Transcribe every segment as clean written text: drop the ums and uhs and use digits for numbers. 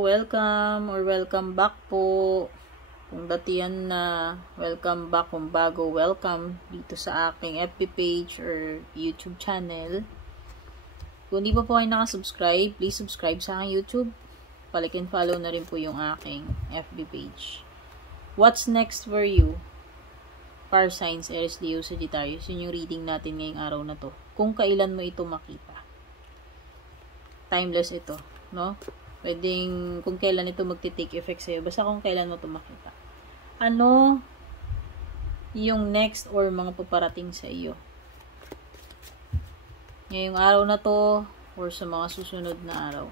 welcome or welcome back po. Kung datihan na, welcome back. Kung bago, welcome dito sa aking FB page or YouTube channel. Kung di pa po kayo nakasubscribe, please subscribe sa aking YouTube. Like and follow na rin po yung aking FB page. What's next for you? Fire signs, Aries, Leo, Sagittarius. Yun yung reading natin ngayong araw na to. Kung kailan mo ito makita. Timeless ito, no? Pwedeng kung kailan ito magti-take effect sa'yo. Basta kung kailan mo ito makita. Ano yung next or mga paparating sa iyo? Ngayong araw na to or sa mga susunod na araw.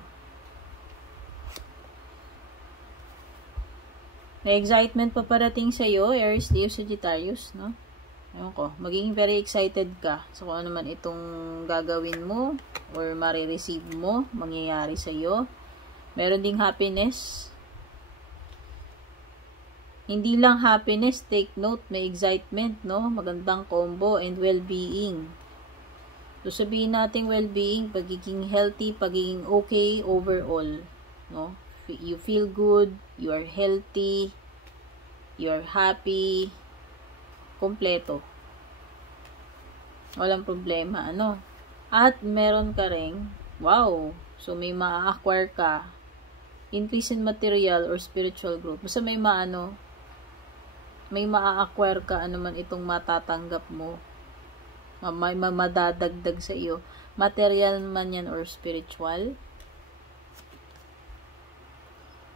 May excitement paparating sa iyo, Aries, Leo, Sagittarius, no? Ewan ko, magiging very excited ka sa kung ano man itong gagawin mo or marireceive mo, mangyayari sa iyo. Meron ding happiness. Hindi lang happiness, take note, may excitement, no? Magandang combo and well-being. So, sabihin natin well-being, pagiging healthy, pagiging okay overall, no? You feel good, you are healthy, you are happy, kompleto. Walang problema, ano? At meron ka ring, wow, so may ma-acquire ka, increase in material or spiritual growth. Basta may may ma-acquire ka, ano man itong matatanggap mo, may madadagdag sa iyo. Material man yan or spiritual.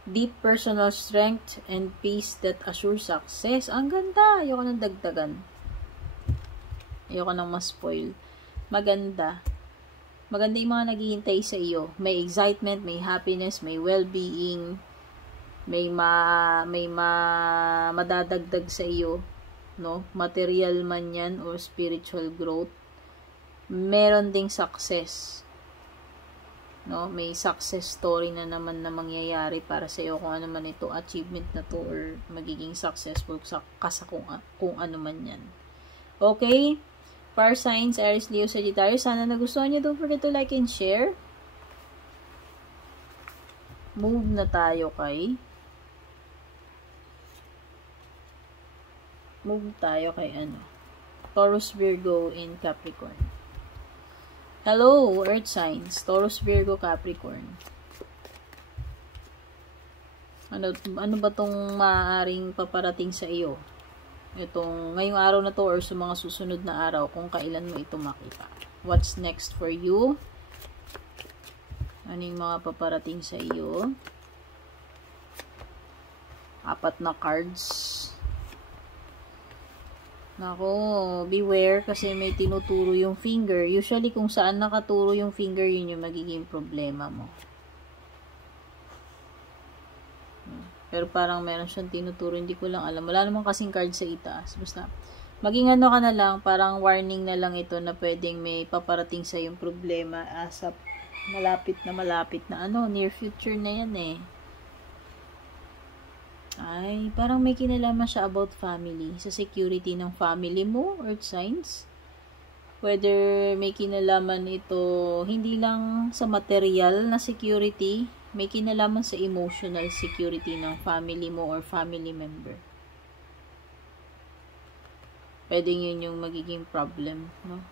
Deep personal strength and peace that assure success. Ang ganda. Ayoko nang dagdagan. Ayoko nang ma-spoil. Maganda. Maganda yung mga naghihintay sa iyo. May excitement, may happiness, may well-being, may madadagdag sa iyo, no? Material man yan or spiritual growth. Meron ding success. No, may success story na naman na mangyayari para sa iyo kung ano man ito achievement na to or magiging successful sa kung ano man yan. Okay? Fire signs, Aries, Leo, Sagittarius. Sana nagustuhan niyo. Don't forget to like and share. Move na tayo kay Taurus, Virgo, and Capricorn. Hello, Earth signs. Taurus, Virgo, Capricorn. Ano ba tong maaaring paparating sa iyo? Itong ngayong araw na to or sa mga susunod na araw kung kailan mo ito makita. What's next for you? Ano yung mga paparating sa iyo? 4 na cards. Nako, beware kasi may tinuturo yung finger. Usually, kung saan nakaturo yung finger, yun yung magiging problema mo. Pero parang meron siyang tinuturo, hindi ko lang alam. Wala namang kasing card sa itaas. Basta, maging ano ka na lang, parang warning na lang ito na pwedeng may paparating sa yung problema sa malapit na near future na yan eh. Ay, parang may kinalaman siya about family. Sa security ng family mo, Earth signs. Whether may kinalaman ito, hindi lang sa material na security, may kinalaman sa emotional security ng family mo or family member. Pwede yun yung magiging problem, no?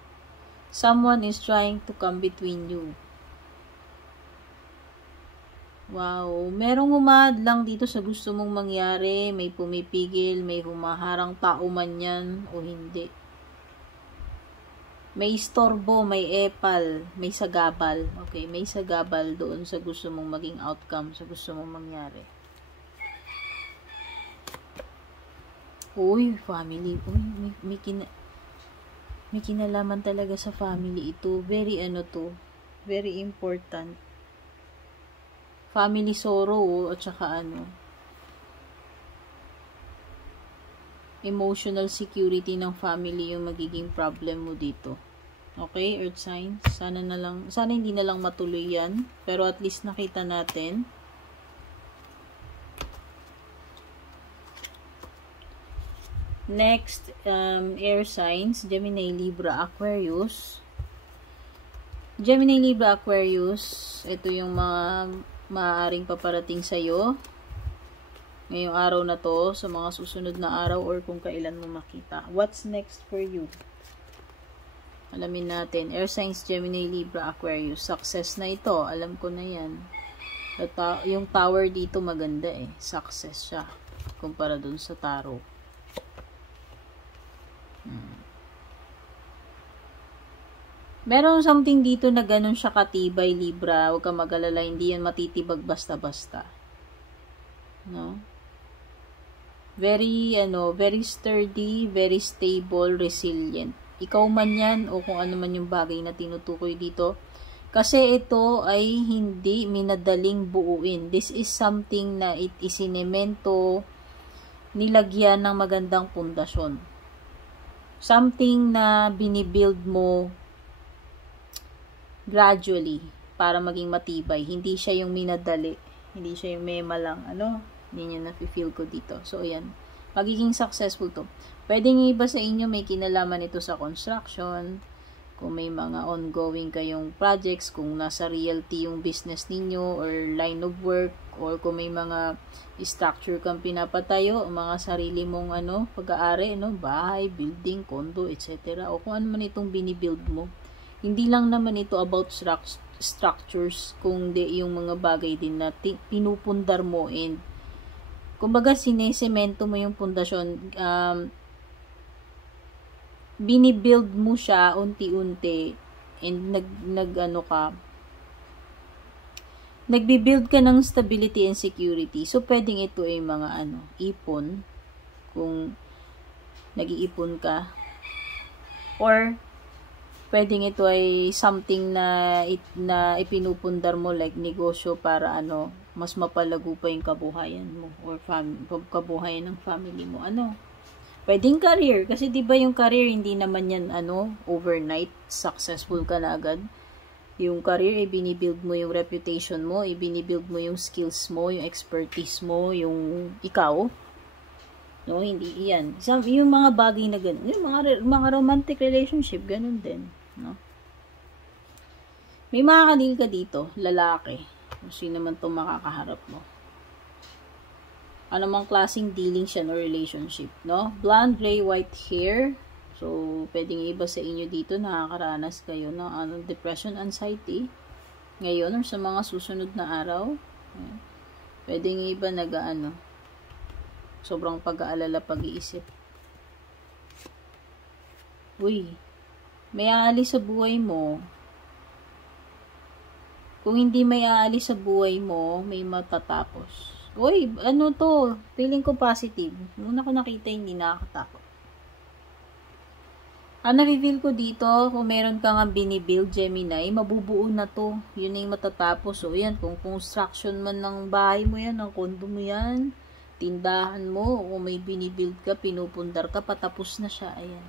Someone is trying to come between you. Wow, merong humadlang dito sa gusto mong mangyari, may pumipigil, may humaharang tao man yan o hindi. May istorbo, may epal, may sagabal. Okay, may sagabal doon sa gusto mong maging outcome, sa gusto mong mangyari. Uy, family. Uy, may kinalaman talaga sa family ito. Very very important. Family sorrow at saka emotional security ng family yung magiging problem mo dito. Okay, Earth signs. Sana hindi na lang matuloy yan. Pero at least nakita natin. Next, air signs, Gemini, Libra, Aquarius. Gemini, Libra, Aquarius, ito yung mga maaaring paparating sa'yo ngayong araw na to, sa mga susunod na araw, or kung kailan mo makita. What's next for you? Alamin natin. Air signs, Gemini, Libra, Aquarius. Success na ito. Alam ko na yan. Yung tower dito maganda eh. Success siya. Kumpara dun sa tarot. Meron something dito na ganun siya katibay, Libra. Huwag ka mag-alala. Hindi yan matitibag basta-basta. No? Very sturdy, very stable, resilient. Ikaw man yan o kung ano man yung bagay na tinutukoy dito. Kasi ito ay hindi minadaling buuin. This is something na isinemento, nilagyan ng magandang pundasyon. Something na binibuild mo gradually para maging matibay. Hindi siya yung minadali. Hindi siya yung mema lang. Hindi nyo nafe-feel ko dito. So, ayan. Magiging successful to. Pwedeng iba sa inyo may kinalaman ito sa construction. Kung may mga ongoing kayong projects, kung nasa realty yung business ninyo or line of work, or kung may mga structure kang pinapatayo, mga sarili mong pag-aari, bahay, building, condo, etc. O kung ano man itong binibuild mo. Hindi lang naman ito about structures, kung di yung mga bagay din na pinupundar mo and kumbaga, sinesemento mo yung pundasyon, binibuild mo siya unti-unti, and nagbibuild ka ng stability and security. So, pwedeng ito ay mga ipon, kung nag-iipon ka, or pwedeng ito ay something na ipinupundar mo, like negosyo para mas mapalago pa yung kabuhayan mo or kabuhayan ng family mo. Pwedeng career, kasi 'di ba yung career hindi naman yan overnight successful ka na agad. Yung career binibuild mo yung reputation mo, binibuild mo yung skills mo, yung expertise mo, yung ikaw. No, hindi yan. Yung mga bagay na ganun, yung mga romantic relationship ganun din, no? May mga kadil ka dito, lalaki. Kung sino man itong makakaharap mo. Ano mang klaseng dealing siya no relationship, no? Blonde, gray, white hair. So, pwedeng iba sa inyo dito, nakakaranas kayo ng depression, anxiety. Ngayon, or sa mga susunod na araw. Pwedeng iba sobrang pag-aalala, pag-iisip. Uy, may aalis sa buhay mo. Kung hindi may aalis sa buhay mo, may matatapos. Uy, to? Feeling ko positive. Muna ko nakita, hindi nakakatakot. Nafe-feel ko dito, kung meron ka nga binibuild, Gemini, mabubuo na to. Yun na yung matatapos. So, yan, kung construction man ng bahay mo yan, ng kondo mo yan, tindahan mo, kung may binibuild ka, pinupundar ka, patapos na siya. Ayan.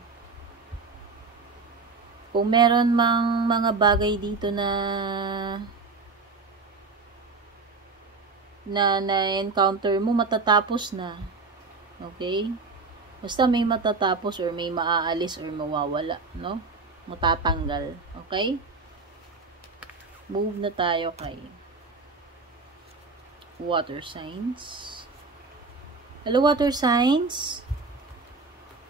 Kung meron mang mga bagay dito na-encounter mo, matatapos na. Okay? Basta may matatapos or may maaalis or mawawala, no? Matatanggal. Okay? Move na tayo kay water signs. Hello, water signs.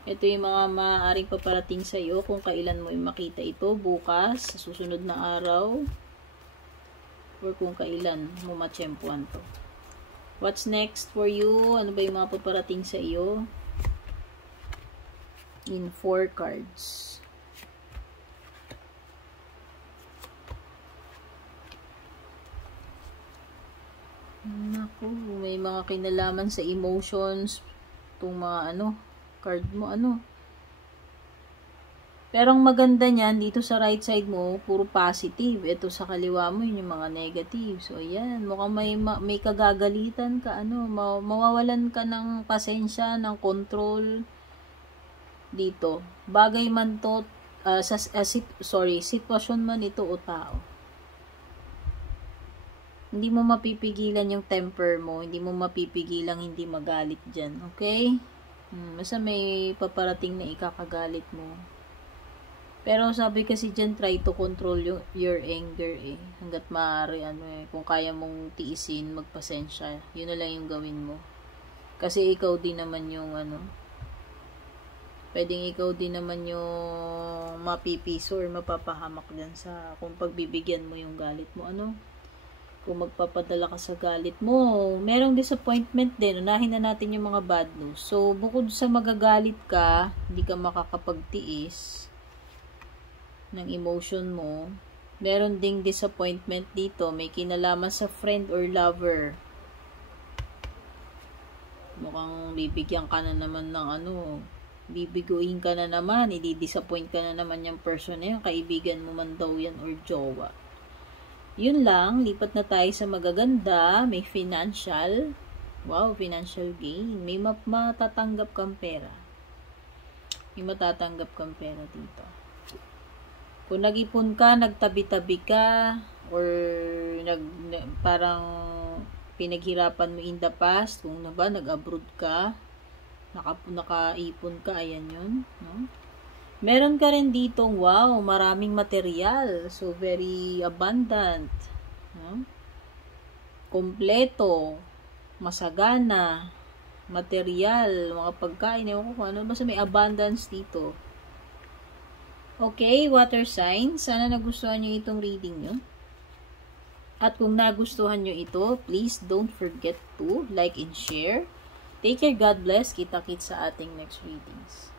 Ito yung mga maaaring paparating sa iyo kung kailan mo makita ito, bukas, sa susunod na araw, or kung kailan mo matsyempuan to. What's next for you? Ano ba yung mga paparating sa iyo? In 4 cards. Naku, may mga kinalaman sa emotions. Itong mga card mo, Pero ang maganda niyan, dito sa right side mo, puro positive. Ito sa kaliwa mo, yun yung mga negative. So, ayan. Mukhang may kagagalitan ka, mawawalan ka ng pasensya, ng control dito. Bagay man to, sitwasyon man ito o tao. Hindi mo mapipigilan yung temper mo. Hindi mo mapipigilan hindi magalit dyan. Okay? Basta may paparating na ikakagalit mo. Pero sabi kasi dyan, try to control your anger eh. Hanggat maaari, kung kaya mong tiisin, magpasensya. Yun na lang yung gawin mo. Kasi ikaw din naman yung pwedeng ikaw din naman yung mapipiso or mapapahamak dyan sa kung pagbibigyan mo yung galit mo. Kung magpapadala ka sa galit mo, merong disappointment din. Unahin na natin yung mga bad news. So, bukod sa magagalit ka, hindi ka makakapagtiis ng emotion mo, meron ding disappointment dito. May kinalaman sa friend or lover. Mukhang bibigyan ka na naman ng bibiguin ka na naman, i-disappoint ka na naman yung person na yun, kaibigan mo man daw yan or jowa. Yun lang, lipat na tayo sa magaganda. May financial. Wow, financial gain. May matatanggap kang pera. May matatanggap kang pera dito. Kung nag-ipon ka, nagtabi-tabi ka, or parang pinaghirapan mo in the past, kung nag-abroad ka, nakaipon ka, ayan yun, no? Meron ka rin dito, wow, maraming material. So, very abundant. No? Kompleto. Masagana. Material. Mga pagkain. Ewan ko kung ano. Basta may abundance dito. Okay, water sign. Sana nagustuhan nyo itong reading nyo. At kung nagustuhan nyo ito, please don't forget to like and share. Take care. God bless. Kita-kits sa ating next readings.